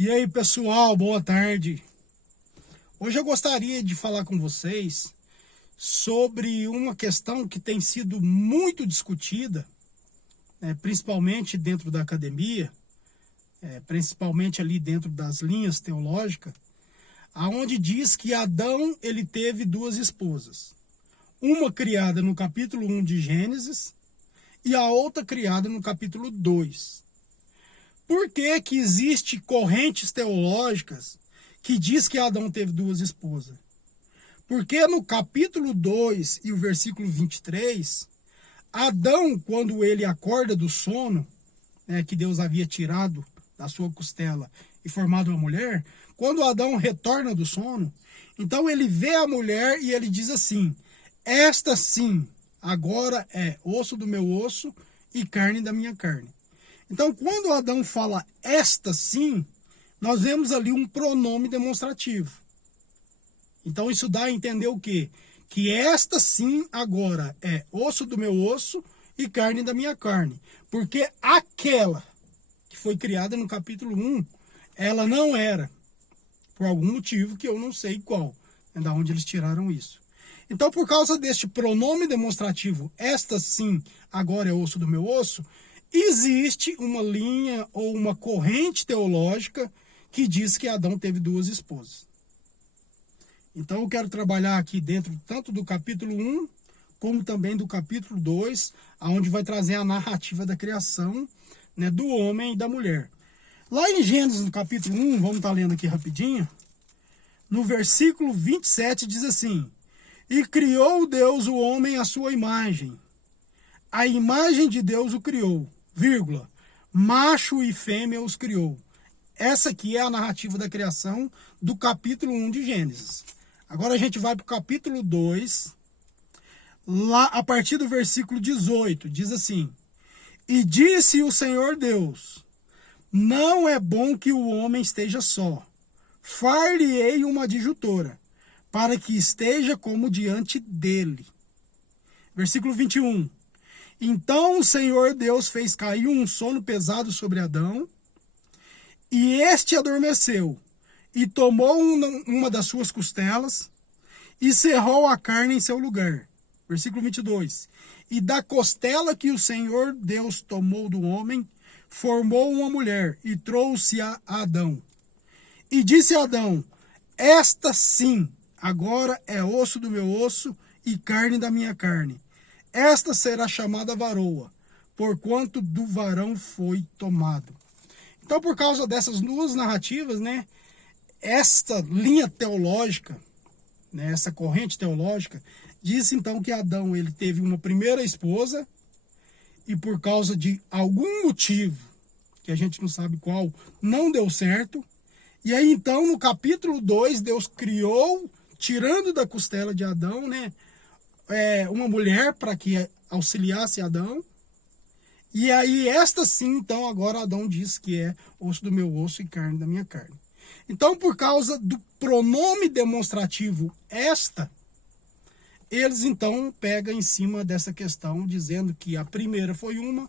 E aí, pessoal, boa tarde. Hoje eu gostaria de falar com vocês sobre uma questão que tem sido muito discutida, principalmente dentro da academia, principalmente ali dentro das linhas teológicas, aonde diz que Adão ele teve duas esposas. Uma criada no capítulo 1 de Gênesis e a outra criada no capítulo 2. Por que que existe correntes teológicas que diz que Adão teve duas esposas? Porque no capítulo 2 e o versículo 23, Adão, quando ele acorda do sono, que Deus havia tirado da sua costela e formado uma mulher, quando Adão retorna do sono, então ele vê a mulher e ele diz assim: esta sim, agora é osso do meu osso e carne da minha carne. Então, quando Adão fala esta sim, nós vemos ali um pronome demonstrativo. Então, isso dá a entender o quê? Que esta sim agora é osso do meu osso e carne da minha carne. Porque aquela que foi criada no capítulo 1, ela não era, por algum motivo que eu não sei qual, da onde eles tiraram isso. Então, por causa deste pronome demonstrativo, esta sim agora é osso do meu osso, existe uma linha ou uma corrente teológica que diz que Adão teve duas esposas. Então eu quero trabalhar aqui dentro tanto do capítulo 1 como também do capítulo 2, onde vai trazer a narrativa da criação, do homem e da mulher. Lá em Gênesis, no capítulo 1, vamos estar lendo aqui rapidinho, no versículo 27 diz assim: e criou Deus o homem à sua imagem. A imagem de Deus o criou, vírgula, macho e fêmea os criou. Essa aqui é a narrativa da criação do capítulo 1 de Gênesis. Agora a gente vai para o capítulo 2, lá a partir do versículo 18, diz assim: e disse o Senhor Deus, não é bom que o homem esteja só, far-lhe-ei uma adjutora, para que esteja como diante dele. Versículo 21. Então o Senhor Deus fez cair um sono pesado sobre Adão, e este adormeceu, e tomou uma das suas costelas, e cerrou a carne em seu lugar. Versículo 22. E da costela que o Senhor Deus tomou do homem, formou uma mulher, e trouxe a Adão. E disse a Adão: esta sim, agora é osso do meu osso, e carne da minha carne. Esta será chamada varoa, porquanto do varão foi tomado. Então, por causa dessas duas narrativas, esta linha teológica, essa corrente teológica, diz então que Adão ele teve uma primeira esposa e por causa de algum motivo, que a gente não sabe qual, não deu certo. E aí então, no capítulo 2, Deus criou, tirando da costela de Adão, uma mulher para que auxiliasse Adão. E aí esta sim, então agora Adão diz que é osso do meu osso e carne da minha carne. Então, por causa do pronome demonstrativo esta, eles então pegam em cima dessa questão, dizendo que a primeira foi uma,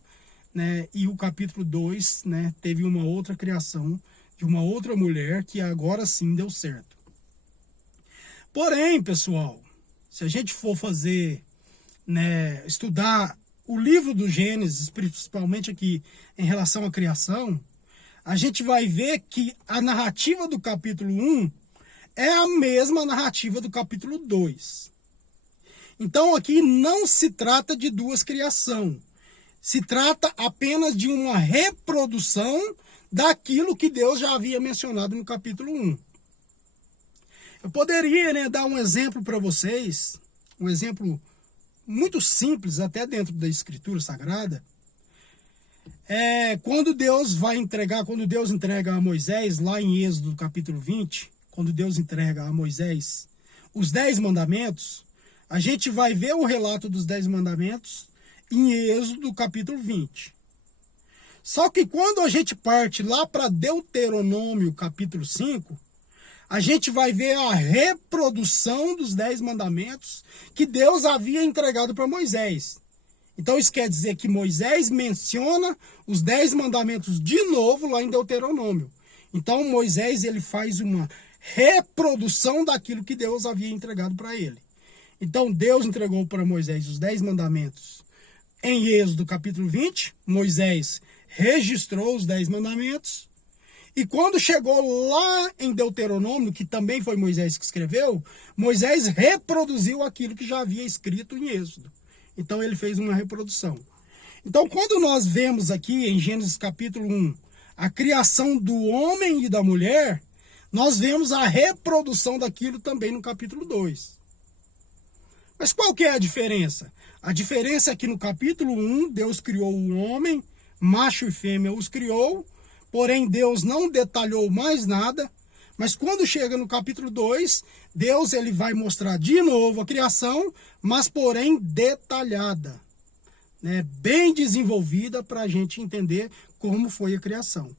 e o capítulo 2, teve uma outra criação de uma outra mulher que agora sim deu certo. Porém, pessoal, se a gente for fazer, estudar o livro do Gênesis, principalmente aqui em relação à criação, a gente vai ver que a narrativa do capítulo 1 é a mesma narrativa do capítulo 2. Então aqui não se trata de duas criações, se trata apenas de uma reprodução daquilo que Deus já havia mencionado no capítulo 1. Eu poderia dar um exemplo para vocês, um exemplo muito simples, até dentro da Escritura Sagrada. Quando Deus entrega a Moisés, lá em Êxodo capítulo 20, quando Deus entrega a Moisés os 10 mandamentos, a gente vai ver o relato dos 10 mandamentos em Êxodo capítulo 20. Só que quando a gente parte lá para Deuteronômio capítulo 5, a gente vai ver a reprodução dos 10 mandamentos que Deus havia entregado para Moisés. Então isso quer dizer que Moisés menciona os 10 mandamentos de novo lá em Deuteronômio. Então Moisés ele faz uma reprodução daquilo que Deus havia entregado para ele. Então Deus entregou para Moisés os 10 mandamentos em Êxodo capítulo 20. Moisés registrou os 10 mandamentos. E quando chegou lá em Deuteronômio, que também foi Moisés que escreveu, Moisés reproduziu aquilo que já havia escrito em Êxodo. Então ele fez uma reprodução. Então quando nós vemos aqui em Gênesis capítulo 1 a criação do homem e da mulher, nós vemos a reprodução daquilo também no capítulo 2. Mas qual que é a diferença? A diferença é que no capítulo 1 Deus criou o homem, macho e fêmea os criou, porém Deus não detalhou mais nada, mas quando chega no capítulo 2, Deus ele vai mostrar de novo a criação, mas porém detalhada, né? Bem desenvolvida para a gente entender como foi a criação.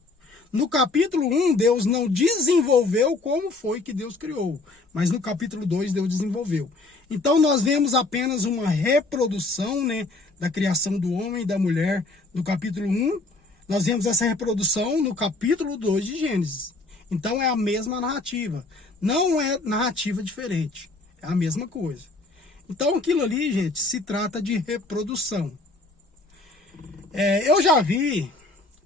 No capítulo 1, Deus não desenvolveu como foi que Deus criou, mas no capítulo 2 Deus desenvolveu. Então nós vemos apenas uma reprodução, né, da criação do homem e da mulher no capítulo 1. Nós vemos essa reprodução no capítulo 2 de Gênesis. Então é a mesma narrativa. Não é narrativa diferente. É a mesma coisa. Então aquilo ali, gente, se trata de reprodução. Eu já vi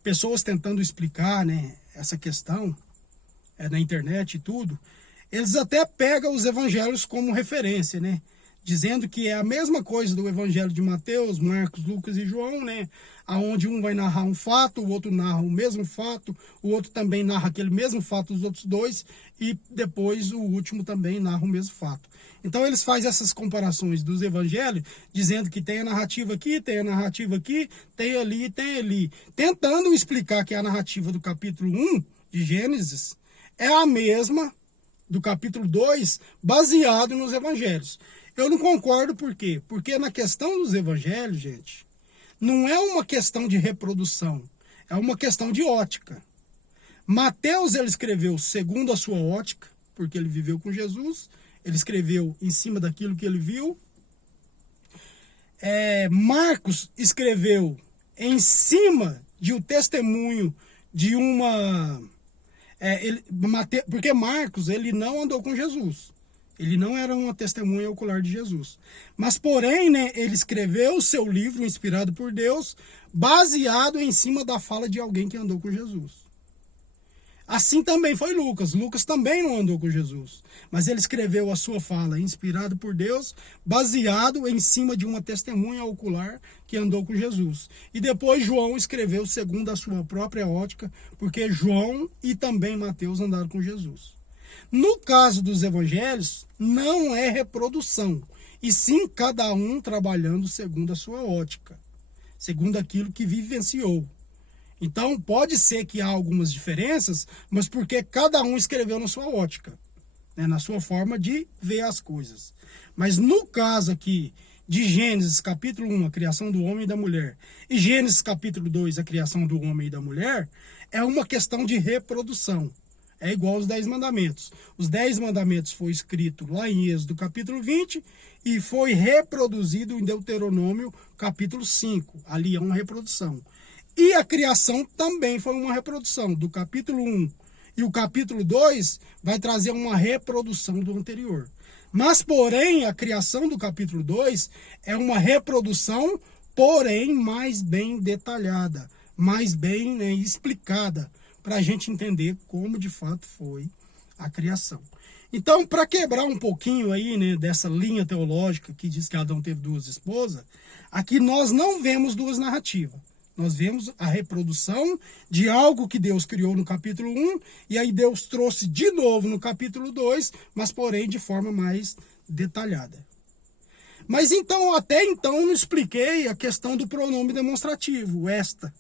pessoas tentando explicar, né, essa questão na internet e tudo. Eles até pegam os evangelhos como referência, né? Dizendo que é a mesma coisa do evangelho de Mateus, Marcos, Lucas e João, né? Aonde um vai narrar um fato, o outro narra o mesmo fato, o outro também narra aquele mesmo fato dos outros dois, e depois o último também narra o mesmo fato. Então eles fazem essas comparações dos evangelhos, dizendo que tem a narrativa aqui, tem a narrativa aqui, tem ali, tem ali. Tentando explicar que a narrativa do capítulo 1 de Gênesis é a mesma do capítulo 2, baseado nos evangelhos. Eu não concordo por quê? Porque na questão dos evangelhos, gente, não é uma questão de reprodução, é uma questão de ótica. Mateus, ele escreveu segundo a sua ótica, porque ele viveu com Jesus, ele escreveu em cima daquilo que ele viu. Marcos escreveu em cima de um testemunho de uma... porque Marcos, ele não andou com Jesus. Ele não era uma testemunha ocular de Jesus. Mas, porém, né, ele escreveu o seu livro, inspirado por Deus, baseado em cima da fala de alguém que andou com Jesus. Assim também foi Lucas. Lucas também não andou com Jesus. Mas ele escreveu a sua fala, inspirado por Deus, baseado em cima de uma testemunha ocular que andou com Jesus. E depois João escreveu segundo a sua própria ótica, porque João e também Mateus andaram com Jesus. No caso dos evangelhos, não é reprodução, e sim cada um trabalhando segundo a sua ótica, segundo aquilo que vivenciou. Então pode ser que há algumas diferenças, mas porque cada um escreveu na sua ótica, né, na sua forma de ver as coisas. Mas no caso aqui de Gênesis capítulo 1, a criação do homem e da mulher, e Gênesis capítulo 2, a criação do homem e da mulher, é uma questão de reprodução. É igual aos 10 mandamentos. Os 10 mandamentos foi escrito lá em Êxodo capítulo 20 e foi reproduzido em Deuteronômio capítulo 5. Ali é uma reprodução. E a criação também foi uma reprodução do capítulo 1. E o capítulo 2 vai trazer uma reprodução do anterior. Mas, porém, a criação do capítulo 2 é uma reprodução, porém, mais bem detalhada, mais bem, né, explicada, para a gente entender como de fato foi a criação. Então, para quebrar um pouquinho aí, né, dessa linha teológica que diz que Adão teve 2 esposas, aqui nós não vemos 2 narrativas. Nós vemos a reprodução de algo que Deus criou no capítulo 1, e aí Deus trouxe de novo no capítulo 2, mas porém de forma mais detalhada. Mas então, até então, não expliquei a questão do pronome demonstrativo, esta.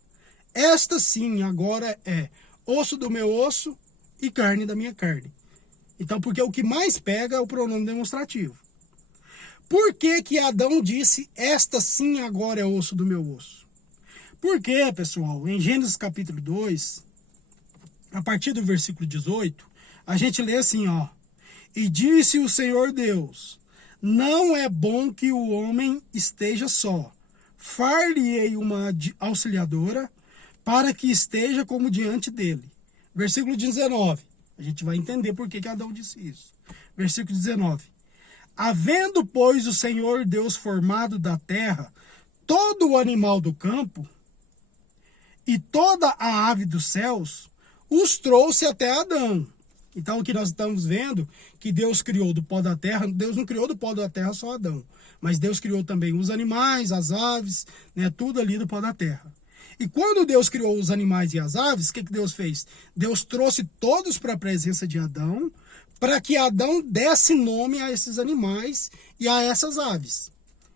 Esta sim, agora é osso do meu osso e carne da minha carne. Então, porque o que mais pega é o pronome demonstrativo. Por que que Adão disse, esta sim agora é osso do meu osso? Porque, pessoal, em Gênesis capítulo 2, a partir do versículo 18, a gente lê assim, ó. E disse o Senhor Deus, não é bom que o homem esteja só. Far-lhe-ei uma auxiliadora, para que esteja como diante dele. Versículo 19. A gente vai entender por que Adão disse isso. Versículo 19. Havendo, pois, o Senhor Deus formado da terra todo o animal do campo e toda a ave dos céus, os trouxe até Adão. Então, o que nós estamos vendo, que Deus criou do pó da terra, Deus não criou do pó da terra só Adão, mas Deus criou também os animais, as aves, né, tudo ali do pó da terra. E quando Deus criou os animais e as aves, o que Deus fez? Deus trouxe todos para a presença de Adão, para que Adão desse nome a esses animais e a essas aves.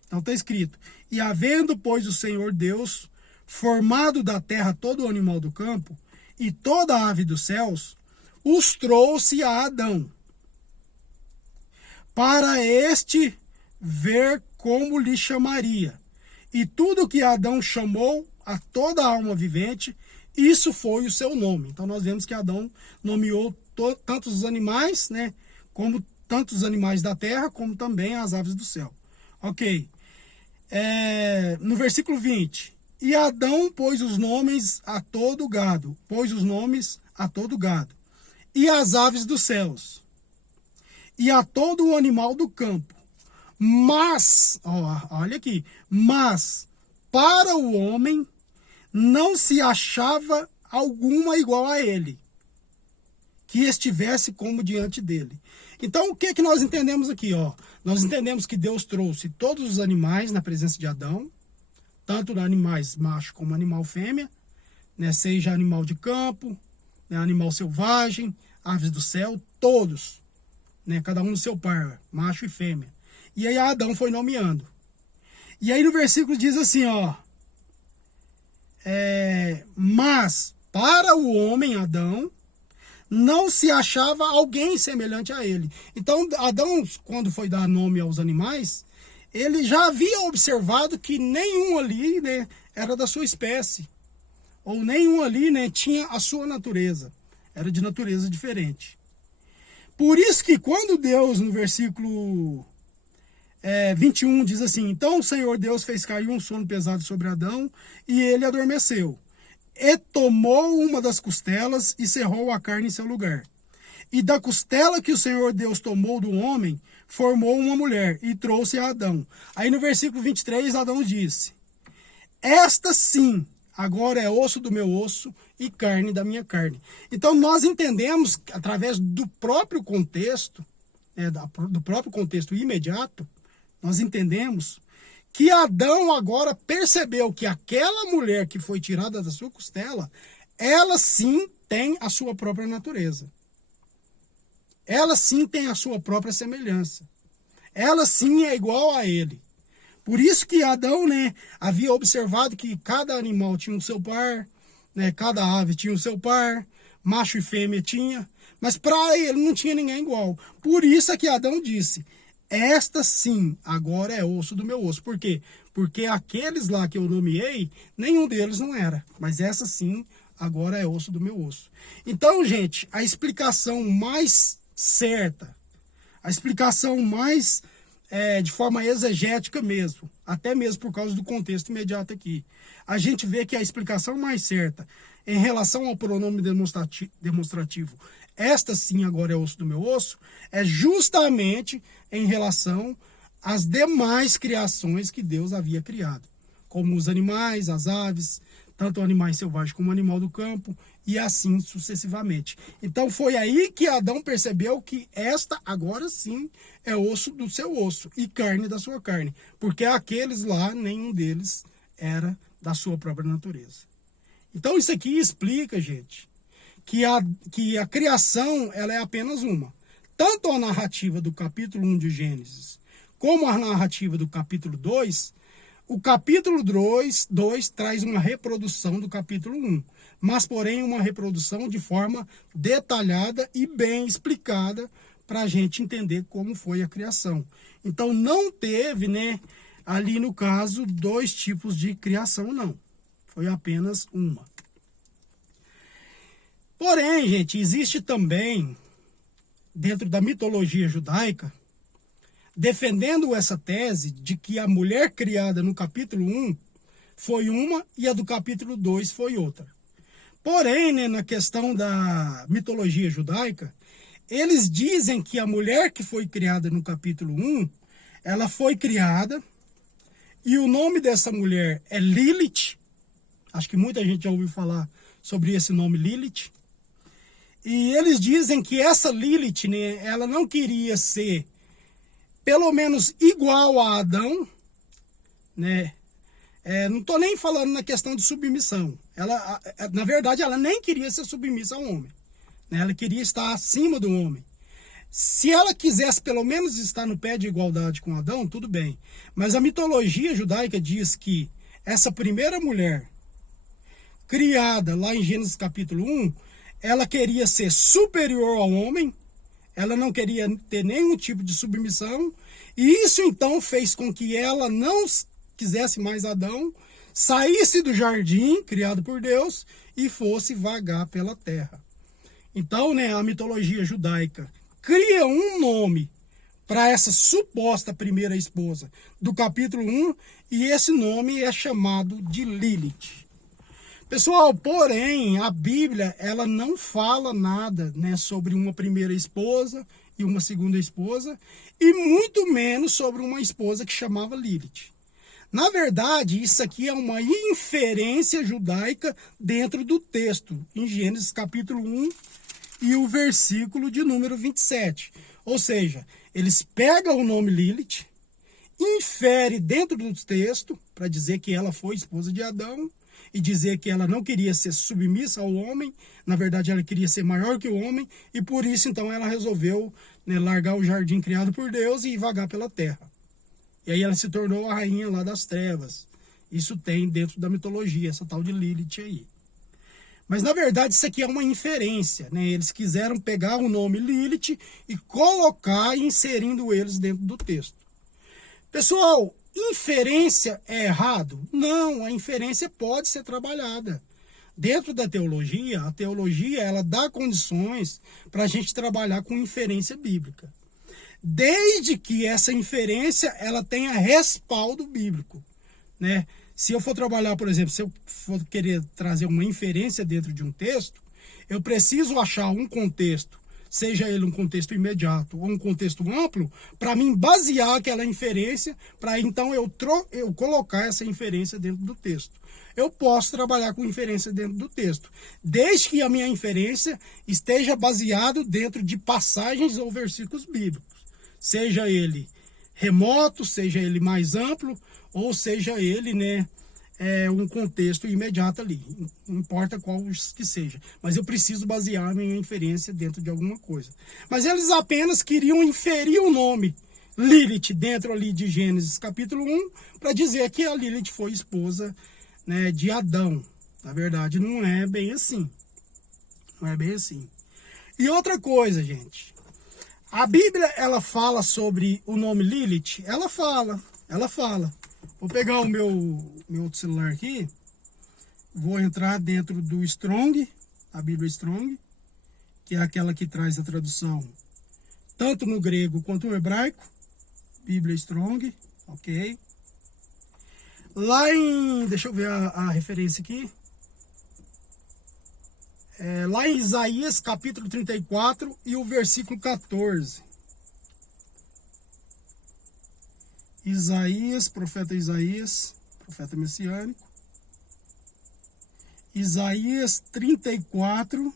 Então está escrito, e havendo, pois, o Senhor Deus formado da terra todo o animal do campo e toda a ave dos céus, os trouxe a Adão, para este ver como lhe chamaria. E tudo que Adão chamou a toda a alma vivente, isso foi o seu nome. Então nós vemos que Adão nomeou tanto os animais, né, como tanto os animais da terra, como também as aves do céu. Ok. No versículo 20. E Adão pôs os nomes a todo gado, e as aves dos céus, e a todo o animal do campo. Mas, olha aqui, mas para o homem não se achava alguma igual a ele, que estivesse como diante dele. Então, o que que nós entendemos aqui? Nós entendemos que Deus trouxe todos os animais na presença de Adão, tanto animais macho como animal fêmea, né, seja animal de campo, né, animal selvagem, aves do céu, todos, né, cada um no seu par, macho e fêmea. E aí Adão foi nomeando. E aí no versículo diz assim, mas para o homem, Adão, não se achava alguém semelhante a ele. Então Adão, quando foi dar nome aos animais, ele já havia observado que nenhum ali, né, era da sua espécie. Ou nenhum ali, né, tinha a sua natureza. Era de natureza diferente. Por isso que quando Deus, no versículo 21, diz assim, então o Senhor Deus fez cair um sono pesado sobre Adão, e ele adormeceu. E tomou uma das costelas e cerrou a carne em seu lugar. E da costela que o Senhor Deus tomou do homem, formou uma mulher e trouxe a Adão. Aí no versículo 23, Adão disse, esta sim, agora é osso do meu osso e carne da minha carne. Então nós entendemos, através do próprio contexto, do próprio contexto imediato, nós entendemos que Adão agora percebeu que aquela mulher que foi tirada da sua costela, ela sim tem a sua própria natureza. Ela sim tem a sua própria semelhança. Ela sim é igual a ele. Por isso que Adão, né, havia observado que cada animal tinha o seu par, né, cada ave tinha o seu par, macho e fêmea tinha, mas para ele não tinha ninguém igual. Por isso é que Adão disse, esta sim, agora é osso do meu osso. Por quê? Porque aqueles lá que eu nomeei, nenhum deles não era. Mas essa sim, agora é osso do meu osso. Então, gente, a explicação mais certa, a explicação mais de forma exegética mesmo, até mesmo por causa do contexto imediato aqui, a gente vê que a explicação mais certa em relação ao pronome demonstrativo, esta sim agora é osso do meu osso, é justamente em relação às demais criações que Deus havia criado, como os animais, as aves, tanto animais selvagens como animal do campo, e assim sucessivamente. Então foi aí que Adão percebeu que esta agora sim é osso do seu osso e carne da sua carne, porque aqueles lá, nenhum deles era da sua própria natureza. Então isso aqui explica, gente, que a criação ela é apenas uma. Tanto a narrativa do capítulo 1 de Gênesis, como a narrativa do capítulo 2, o capítulo 2 traz uma reprodução do capítulo 1, mas porém uma reprodução de forma detalhada e bem explicada para a gente entender como foi a criação. Então não teve, né, ali no caso, dois tipos de criação, não. Foi apenas uma. Porém, gente, existe também, dentro da mitologia judaica, defendendo essa tese de que a mulher criada no capítulo 1 foi uma e a do capítulo 2 foi outra. Porém, né, na questão da mitologia judaica, eles dizem que a mulher que foi criada no capítulo 1, ela foi criada, e o nome dessa mulher é Lilith. Acho que muita gente já ouviu falar sobre esse nome Lilith. E eles dizem que essa Lilith, né, ela não queria ser pelo menos igual a Adão, né? Não estou nem falando na questão de submissão. Ela, na verdade, ela nem queria ser submissa ao homem, né? Ela queria estar acima do homem. Se ela quisesse pelo menos estar no pé de igualdade com Adão, tudo bem. Mas a mitologia judaica diz que essa primeira mulher, criada lá em Gênesis capítulo 1, ela queria ser superior ao homem, ela não queria ter nenhum tipo de submissão, e isso então fez com que ela não quisesse mais Adão, saísse do jardim criado por Deus e fosse vagar pela terra. Então, né, a mitologia judaica cria um nome para essa suposta primeira esposa do capítulo 1, e esse nome é chamado de Lilith. Pessoal, porém, a Bíblia ela não fala nada, né, sobre uma primeira esposa e uma segunda esposa, e muito menos sobre uma esposa que chamava Lilith. Na verdade, isso aqui é uma inferência judaica dentro do texto, em Gênesis capítulo 1 e o versículo de número 27. Ou seja, eles pegam o nome Lilith, infere dentro do texto, para dizer que ela foi esposa de Adão, e dizer que ela não queria ser submissa ao homem, na verdade ela queria ser maior que o homem, e por isso então ela resolveu, né, largar o jardim criado por Deus e vagar pela terra. E aí ela se tornou a rainha lá das trevas. Isso tem dentro da mitologia, essa tal de Lilith aí. Mas na verdade isso aqui é uma inferência, né? Eles quiseram pegar o nome Lilith e colocar, inserindo eles dentro do texto. Pessoal, inferência é errado? Não, a inferência pode ser trabalhada. Dentro da teologia, a teologia ela dá condições para a gente trabalhar com inferência bíblica. Desde que essa inferência ela tenha respaldo bíblico, né? Se eu for trabalhar, por exemplo, se eu for querer trazer uma inferência dentro de um texto, eu preciso achar um contexto, seja ele um contexto imediato ou um contexto amplo, para mim basear aquela inferência, para então eu colocar essa inferência dentro do texto. Eu posso trabalhar com inferência dentro do texto, desde que a minha inferência esteja baseado dentro de passagens ou versículos bíblicos, seja ele remoto, seja ele mais amplo, ou seja ele, né, um contexto imediato ali, não importa qual que seja, mas eu preciso basear a minha inferência dentro de alguma coisa. Mas eles apenas queriam inferir o nome Lilith dentro ali de Gênesis capítulo 1, para dizer que a Lilith foi esposa, né, de Adão. Na verdade, não é bem assim. Não é bem assim. E outra coisa, gente, a Bíblia, ela fala sobre o nome Lilith? Ela fala. Vou pegar o meu outro celular aqui, vou entrar dentro do Strong, a Bíblia Strong, que é aquela que traz a tradução tanto no grego quanto no hebraico, Bíblia Strong, ok? Lá em, deixa eu ver a referência aqui, lá em Isaías capítulo 34 e o versículo 14. Isaías, profeta messiânico. Isaías 34,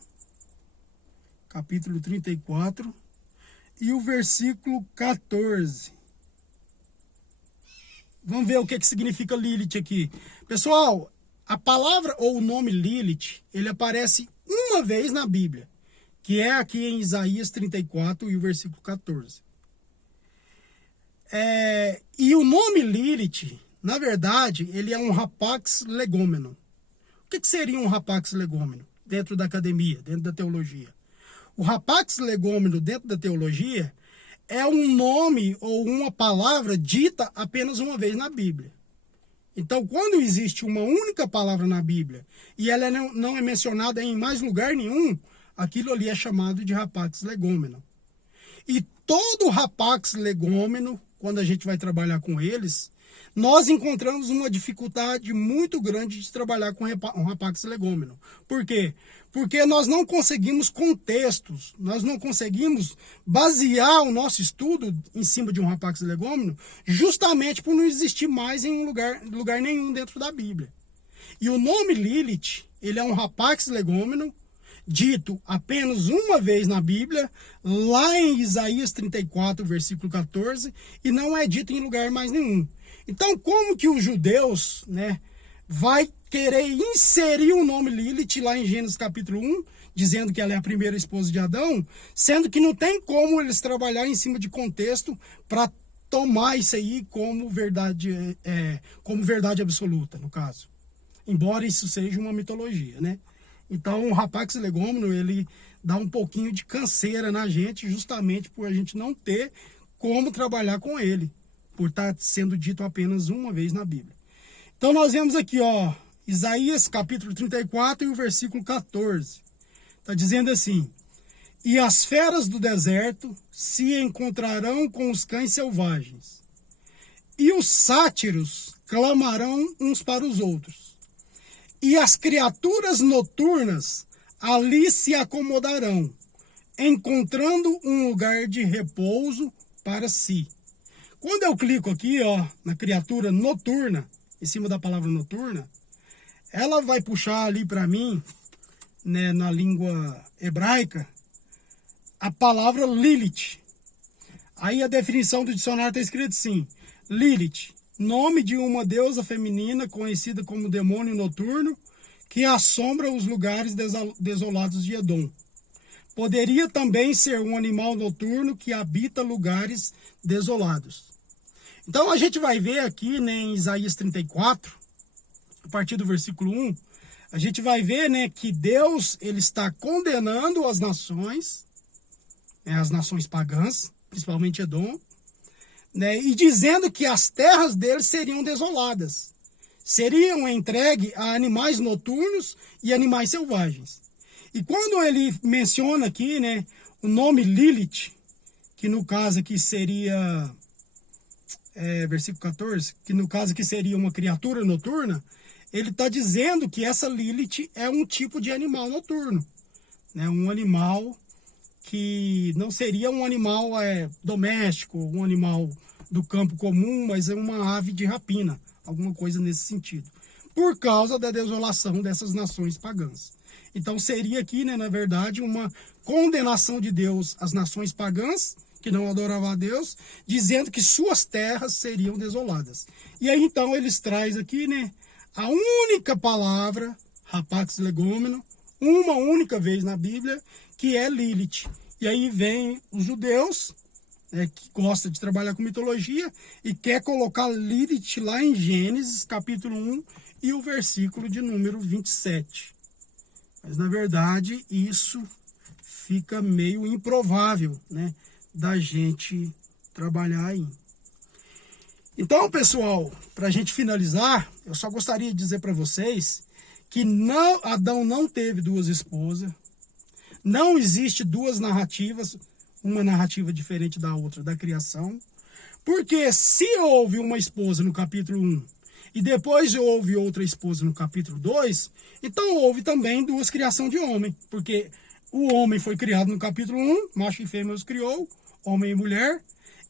capítulo 34, e o versículo 14. Vamos ver o que significa Lilith aqui. Pessoal, a palavra ou o nome Lilith, ele aparece uma vez na Bíblia, que é aqui em Isaías 34 e o versículo 14. E o nome Lilith, na verdade, ele é um rapax legômeno. O que seria um rapax legômeno dentro da academia, dentro da teologia? O rapax legômeno dentro da teologia é um nome ou uma palavra dita apenas uma vez na Bíblia. Então, quando existe uma única palavra na Bíblia e ela não é mencionada em mais lugar nenhum, aquilo ali é chamado de rapax legômeno. E todo rapax legômeno, quando a gente vai trabalhar com eles, nós encontramos uma dificuldade muito grande de trabalhar com um rapax legômeno. Por quê? Porque nós não conseguimos contextos, nós não conseguimos basear o nosso estudo em cima de um rapax legômeno, justamente por não existir mais em lugar nenhum dentro da Bíblia. E o nome Lilith, ele é um rapax legômeno, dito apenas uma vez na Bíblia, lá em Isaías 34, versículo 14, e não é dito em lugar mais nenhum. Então, como que os judeus, né, vai querer inserir o nome Lilith lá em Gênesis capítulo 1, dizendo que ela é a primeira esposa de Adão, sendo que não tem como eles trabalhar em cima de contexto para tomar isso aí como verdade absoluta, no caso. Embora isso seja uma mitologia, né? Então, o rapax legômeno, ele dá um pouquinho de canseira na gente, justamente por a gente não ter como trabalhar com ele, por estar sendo dito apenas uma vez na Bíblia. Então, nós vemos aqui, ó, Isaías capítulo 34 e o versículo 14. Está dizendo assim: e as feras do deserto se encontrarão com os cães selvagens, e os sátiros clamarão uns para os outros, e as criaturas noturnas ali se acomodarão, encontrando um lugar de repouso para si. Quando eu clico aqui, ó, na criatura noturna, em cima da palavra noturna, ela vai puxar ali para mim, né, na língua hebraica, a palavra Lilith. Aí a definição do dicionário está escrito assim: Lilith, nome de uma deusa feminina conhecida como demônio noturno, que assombra os lugares desolados de Edom. Poderia também ser um animal noturno que habita lugares desolados. Então a gente vai ver aqui, né, em Isaías 34, a partir do versículo 1, a gente vai ver, né, que Deus ele está condenando as nações pagãs, principalmente Edom, né, e dizendo que as terras deles seriam desoladas, seriam entregues a animais noturnos e animais selvagens. E quando ele menciona aqui, né, o nome Lilith, que no caso aqui seria, versículo 14, que no caso aqui seria uma criatura noturna, ele está dizendo que essa Lilith é um tipo de animal noturno, né, um animal que não seria um animal doméstico, um animal do campo comum, mas é uma ave de rapina, alguma coisa nesse sentido, por causa da desolação dessas nações pagãs. Então seria aqui, né, na verdade, uma condenação de Deus às nações pagãs, que não adoravam a Deus, dizendo que suas terras seriam desoladas. E aí então eles trazem aqui, né, a única palavra, rapax legômeno, uma única vez na Bíblia, que é Lilith. E aí vem os judeus, que gosta de trabalhar com mitologia, e quer colocar Lilith lá em Gênesis, capítulo 1, e o versículo de número 27. Mas, na verdade, isso fica meio improvável, né, da gente trabalhar aí. Então, pessoal, para a gente finalizar, eu só gostaria de dizer para vocês que Adão não teve duas esposas, não existe duas narrativas, uma narrativa diferente da outra, da criação, porque se houve uma esposa no capítulo 1 e depois houve outra esposa no capítulo 2, então houve também duas criações de homem, porque o homem foi criado no capítulo 1, macho e fêmea os criou, homem e mulher,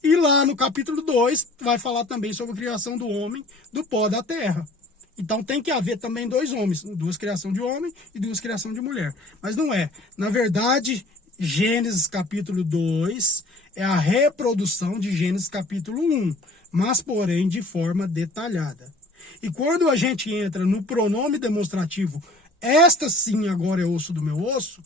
e lá no capítulo 2 vai falar também sobre a criação do homem do pó da terra. Então tem que haver também dois homens, duas criações de homem e duas criações de mulher. Mas não é. Na verdade, Gênesis capítulo 2 é a reprodução de Gênesis capítulo 1, mas porém de forma detalhada. E quando a gente entra no pronome demonstrativo, esta sim agora é osso do meu osso,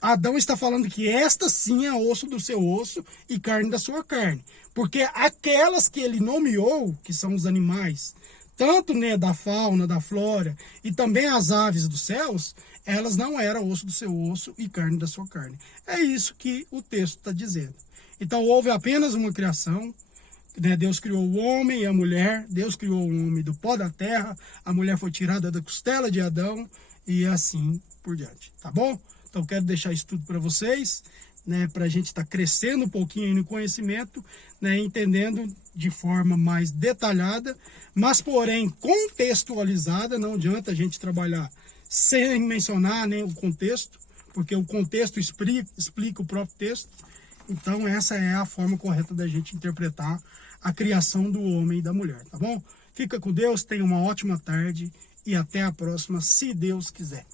Adão está falando que esta sim é osso do seu osso e carne da sua carne. Porque aquelas que ele nomeou, que são os animais, tanto, né, da fauna, da flora e também as aves dos céus, elas não eram osso do seu osso e carne da sua carne. É isso que o texto está dizendo. Então houve apenas uma criação, né? Deus criou o homem e a mulher, Deus criou o homem do pó da terra, a mulher foi tirada da costela de Adão e assim por diante, tá bom? Então, quero deixar isso tudo para vocês, né, para a gente estar crescendo um pouquinho aí no conhecimento, né, entendendo de forma mais detalhada, mas porém contextualizada. Não adianta a gente trabalhar sem mencionar nem o contexto, porque o contexto explica o próprio texto. Então essa é a forma correta da gente interpretar a criação do homem e da mulher, tá bom? Fica com Deus, tenha uma ótima tarde e até a próxima, se Deus quiser.